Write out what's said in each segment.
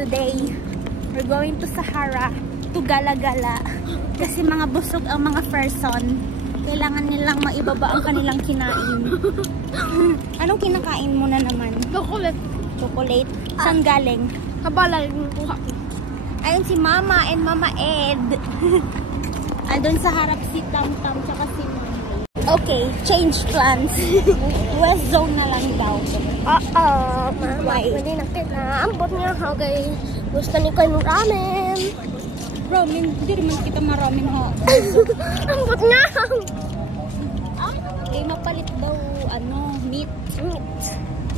today. We're going to Sahara to gala-gala. Kasi mga busog ang mga person. Kailangan nilang maibaba ang kanilang kinain. Anong kinakain mo na naman? Chocolate. Chocolate? Saan galing? Kabalay yung kuha ko. Ayun si Mama and Mama Ed. Andun sa harap si Tam-Tam tsaka si Mama. Okay, change plans. West zone na lang daw. Mama. Hindi na kinaambot niya. Okay. Gusto ni ko yung ramen. Ramen? Hindi rin kita maramen ho. Ambot niya. Eh, mapalit daw, meat. Meat.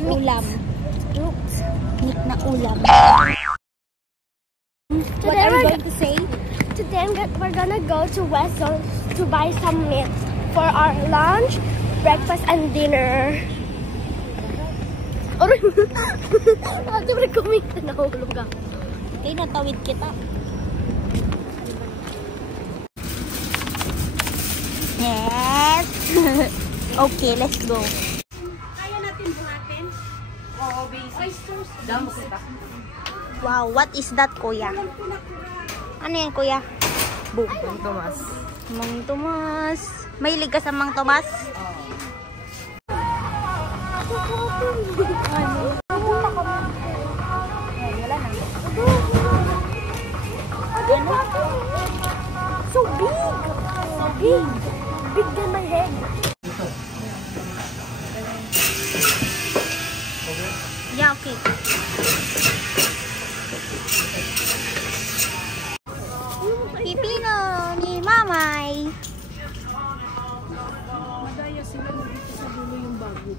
Ulam. Meat na ulam. What Today are you going to say? Today we're gonna go to West Zone to buy some meat for our lunch, breakfast, and dinner. Ate, wala kumita na hulog ka. Okay, natawid kita. Yes! Okay, let's go. Kaya natin buhatin? Oo, basic. Wow, what is that, kuya? Ano yan, kuya? Mang Tomas. Mang Tomas. Mahilig ka sa Mang Tomas? So big! So big! Big than my head. Yeah, okay. Pipino ni Mamay. Madaya sila dito sa dulo yung bago.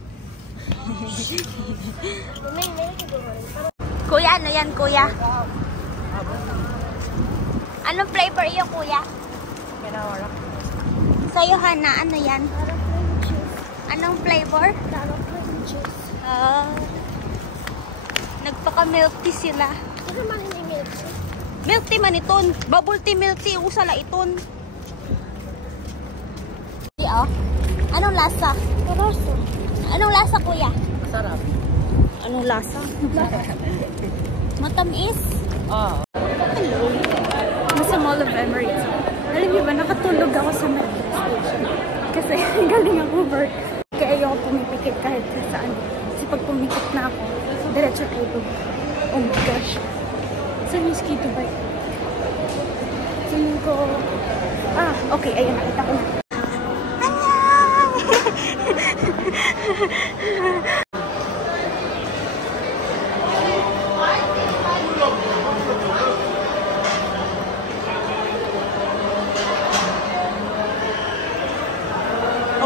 Kuya, ano yan, kuya? Anong flavor iyo, kuya? Kinawala. Sa'yo, Hana, ano yan? Anong flavor? Nagpaka-milk tea sila. Ano man yung milk tea? Milk tea man iton. Bubble tea milk tea. Usala iton. Anong lasa? Anong lasa, kuya? Sarap. Anong lasa? Matamis. Oo. Hello. Nasa Mall of Emirates. Alam niyo ba, nakatulog ako sa metro station. Kasi galing ako work. Kaya ayoko pumipikit kahit saan. Kasi pag pumikit na ako, diretso tulog. Oh my gosh. Saan yung ski to bike? Saan ko? Okay. Ayun, nakita ko na.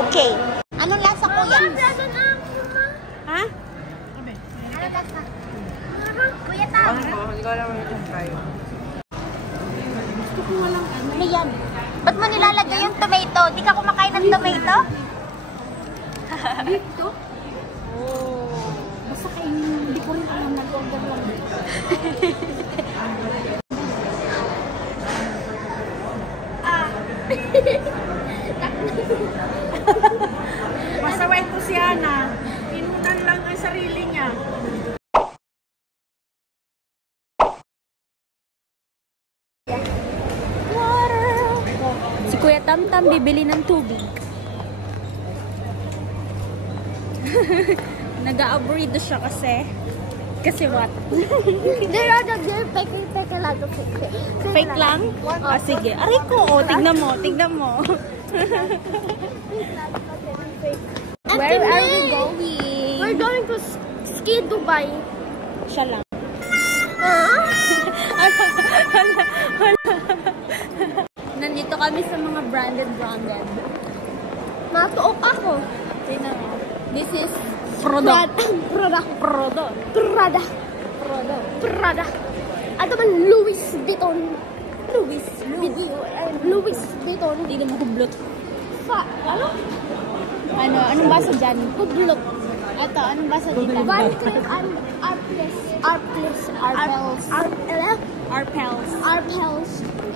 Okay. Anong lasa, kuya? Ha? Kuya Tam. Hindi ko alam yung tayo. Gusto ko walang ano. Ano yan? Ba't mo nilalagay yung tomato? Di ka kumakain ng tomato? Dito? Oh. Basta kayo, hindi ko rin alam na order lang. Masaway ko si Ana. Inunan lang ang sarili niya. Water! Si Kuya Tam-Tam bibili ng tubig. Nag-a-abrido siya kasi. Kasi what? There are the fake a lot of fake. Fake lang? Sige. Aray ko. Tignan mo. Where are we going? We're going to ski Dubai. Siya lang. Nandito kami sa mga branded. Matuok ako. Tingnan mo. This is Prada. Ano man Louis Vuitton. Louis. Louis Vuitton. Hindi mo hublot. Ano? Anong basa dyan? Hublot. Ito, anong basa dito? Van Cleef and Arpels. Arpels.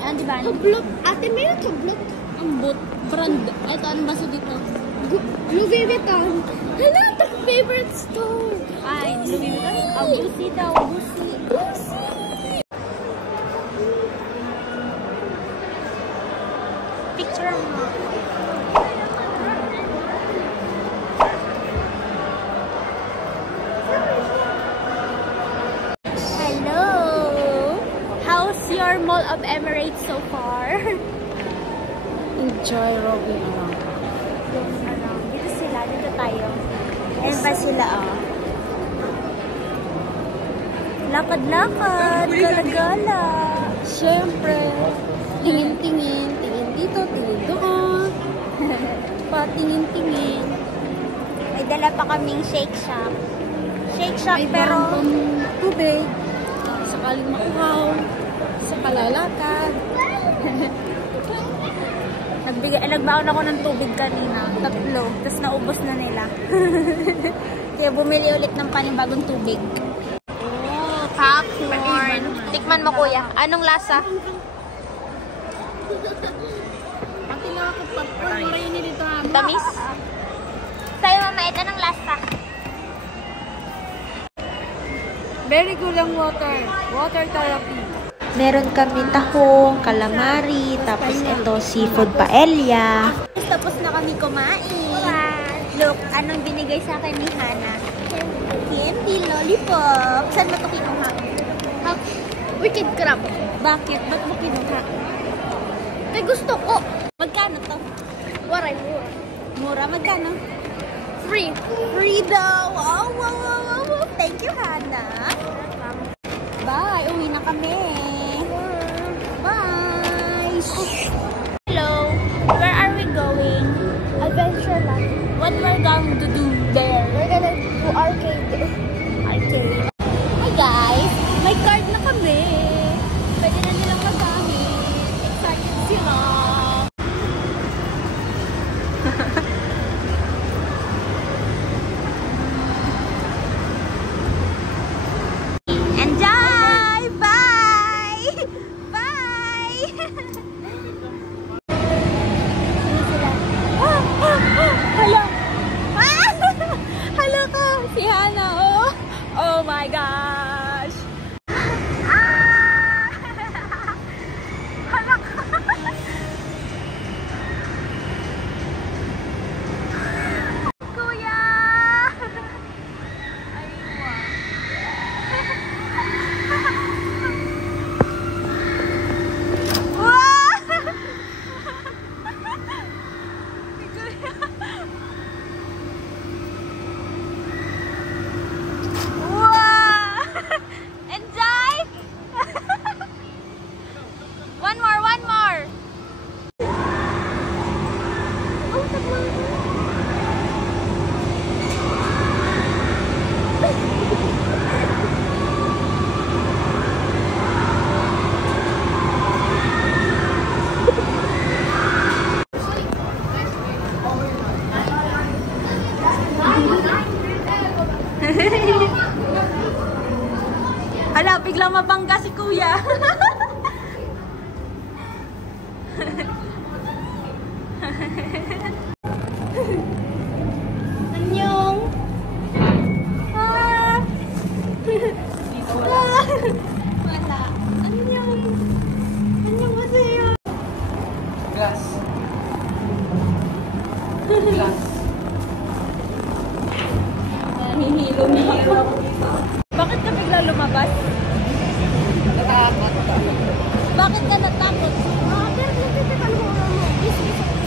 Ano diba? Hublot. Ate, meron hublot. Ambot. Brand. Ito, anong basa dito? Louis Vuitton. Hala, the favorite store. Ay, Louis Vuitton. Gucci daw. Gucci. Enjoy rolling around. Dito sila, dito tayo. Ayan pa sila, oh. Lakad-lakad, gala-gala. Siyempre, tingin-tingin, tingin dito, tingin doon. Patingin-tingin. May dala pa kaming shake shack. Shake shack, May pero... bangkong tubig. Sakaling makuhaw. Sa kalalakad. Nagbaon ako ng tubig kanina. 3. Tapos naubos na nila. Kaya bumili ulit ng panibagong tubig. Oh, popcorn. Tikman mo, kuya. Anong lasa? Pati nga ako popcorn, marini dito ha. Tamis? Sa'yo, mamait. Anong lasa? Very good ang water. Water therapy. Meron kami tahong, calamari, tapos ito seafood paella. Tapos na kami kumain. Look, anong binigay sa akin ni Hana? Candy lollipop. Saan mo ito kinuha? Wicked crab. Bakit? Ba't mo kinuha? May gusto ko. Magkano to? Waray, mura. Mura? Magkano? Free. Free daw. Oh, wow, wow, wow, wow. Thank you, Hana. Bye. Uwi na kami. Bye. Hello. Where are we going? Adventureland. What we're going to do there? We're gonna do arcade. Arcade. Hi guys. May card na kami. Pwede na nilang magamit. Excited sila. Enjoy! Bye! Bye! Hello! Hello ka! Si Hana, oh! Oh my gosh! Hello ka! Kuya! Enjoy! One more! Hala, biglang mabangga si kuya. Annyeong. Wala. Annyeong. Annyeong haseyo. Glass. Glass. Hihilo. Bakit ka bigla lumabas? Natakot. Bakit ka natakot?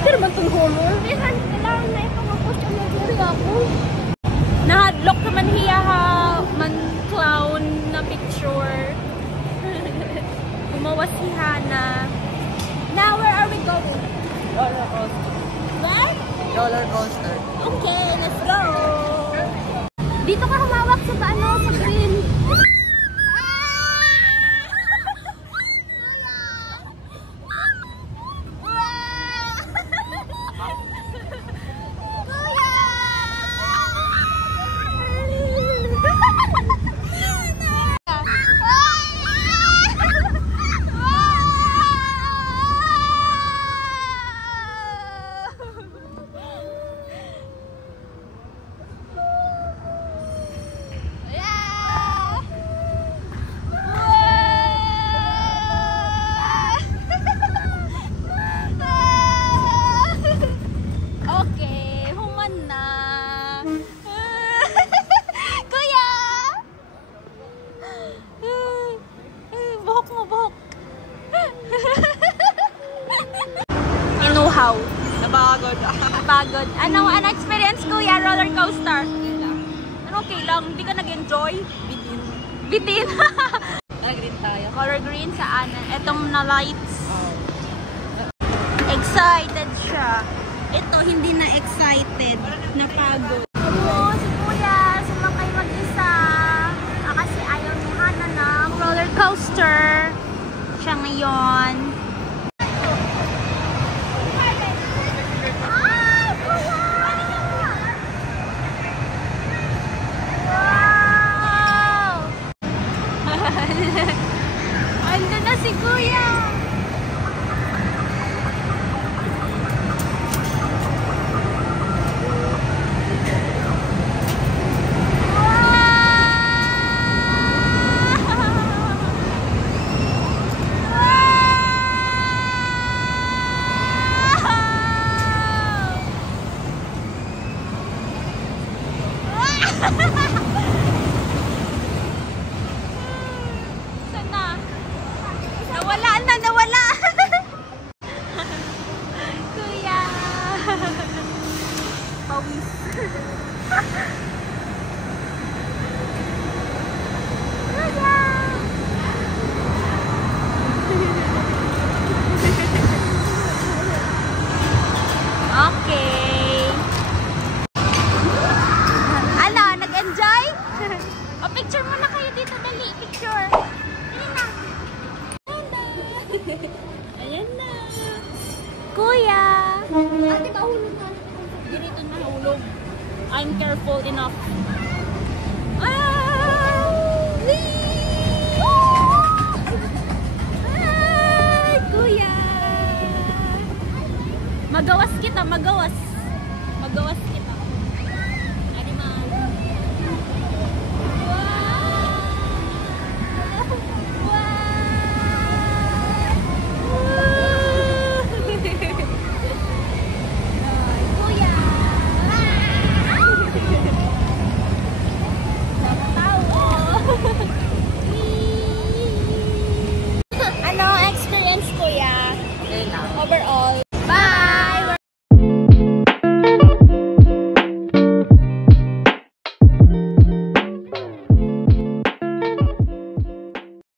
Pero man itong horror? Kailangan na ito mag-post ang nag-uri ako. Nahadlock naman hiya ha, man clown na picture. Umawas si Hana. Now, where are we going? Roller coaster. Where? Roller coaster. Okay, let's go! Dito ka humawak sa sa green. Yeah! Parang hindi ka nag-enjoy. Bitin. Green tayo. Color green saan? Etong na lights. Excited siya. Ito, hindi na excited. Napagod. Oo, si Kuya, sumakay mag-isa. Kasi ayaw ni Hana ng roller coaster. Siya ngayon. Ay, Kuya! Wow! Ando na si Kuya! Sana. Nawala. Kuya. Pawis. Kuya. Okay. Ano, nag-enjoy? O, picture muna kayo dito, dali. Picture. Ayan na. Ayan na. Kuya. Ate, mahulog na. Hindi rito mahulog. I'm careful enough. Ay, Kuya. Magawas kita, magawas. Magawas